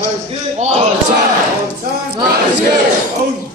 God is good. All the time. All the time. God is good. Oh.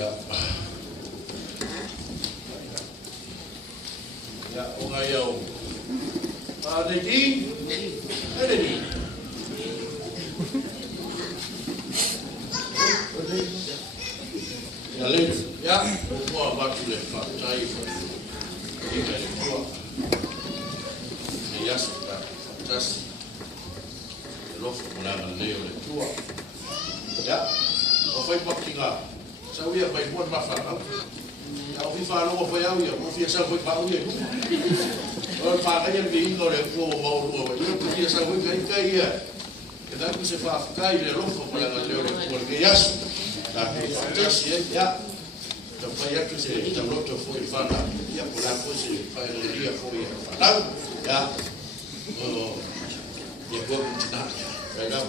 Ya, orang yang ada di, ya lain, ya, semua batu lepas cai, ini dari semua, ya sudah, just, loh, mulai leo le tua, ya, apa yang pakai ngah, saya lihat baik buat masalah. Kalau FIFA lo apa ya, ya, FIFA saya kau ya. Kalau pakai yang di Indo le kau mau lo, ya, FIFA saya kau kai ya. Kita tu sefa kai le lo kau yang le le kau le ya. Tapi just ya, tapi ya tu se kita lo tu foi fana, ya pula kau se pai le dia foi fana, ya. Oh, ya kau mencintai, baiklah.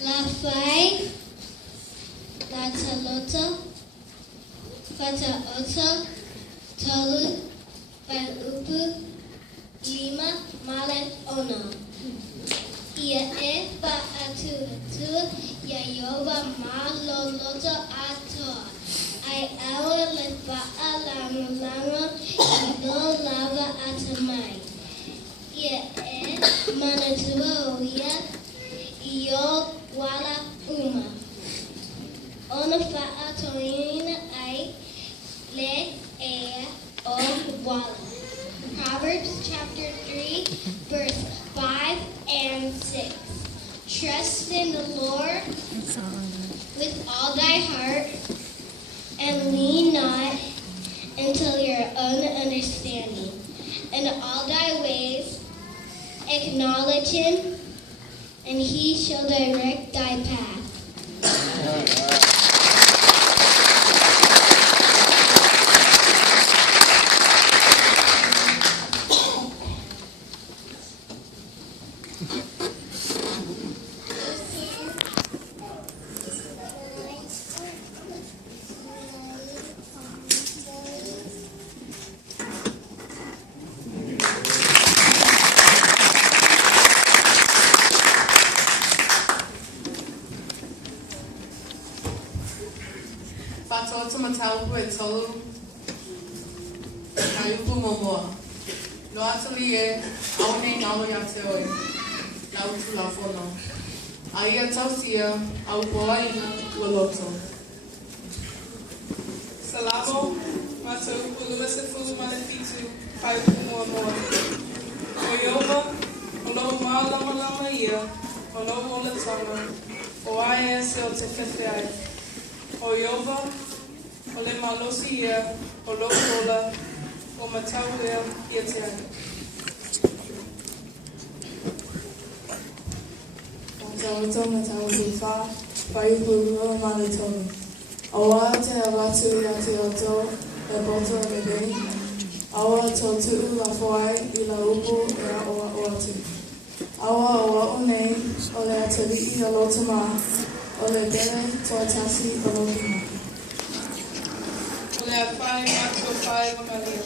Lafai, Latalota, Fataota, Tolu, Upu, Lima, Malet, Ono. Ia ba atu, ya yoba maloloto ato. Ai awa le ba'a lama, ino lava atamai. Ia manatua oia, iyo wala uma. Ona fa'a toina ai le ea o wala. Proverbs chapter 3, verse 5 and 6. Trust in the Lord with all thy heart and lean not until your own understanding. In all thy ways acknowledge him, and he shall direct thy path. Fatota mataupu e tolu kaiupu momoa. No atali e aone ngalo ya te oi, na utu la fono. A ia tausia au poa ina ua loto. Salamo, mataupu luese fulu malefitu, kaiupu momoa. O Iova, o lau maa lama ia, o lau o le tama, o ae se o te whewhi ai. O Iova, o le malosi ia, o lau ola, o matau ia ia te ai. Matauto matau ki wha, whaiupu rua mana tonu. Awa te awatu ia te oto, e boto e rei. Awa tō tuu la whai i la upu e a oa oatu. Awa oa o nei, o le atari a loto maa, o le bere toa tasi o loki maa. O le a whai matua whai wakalia.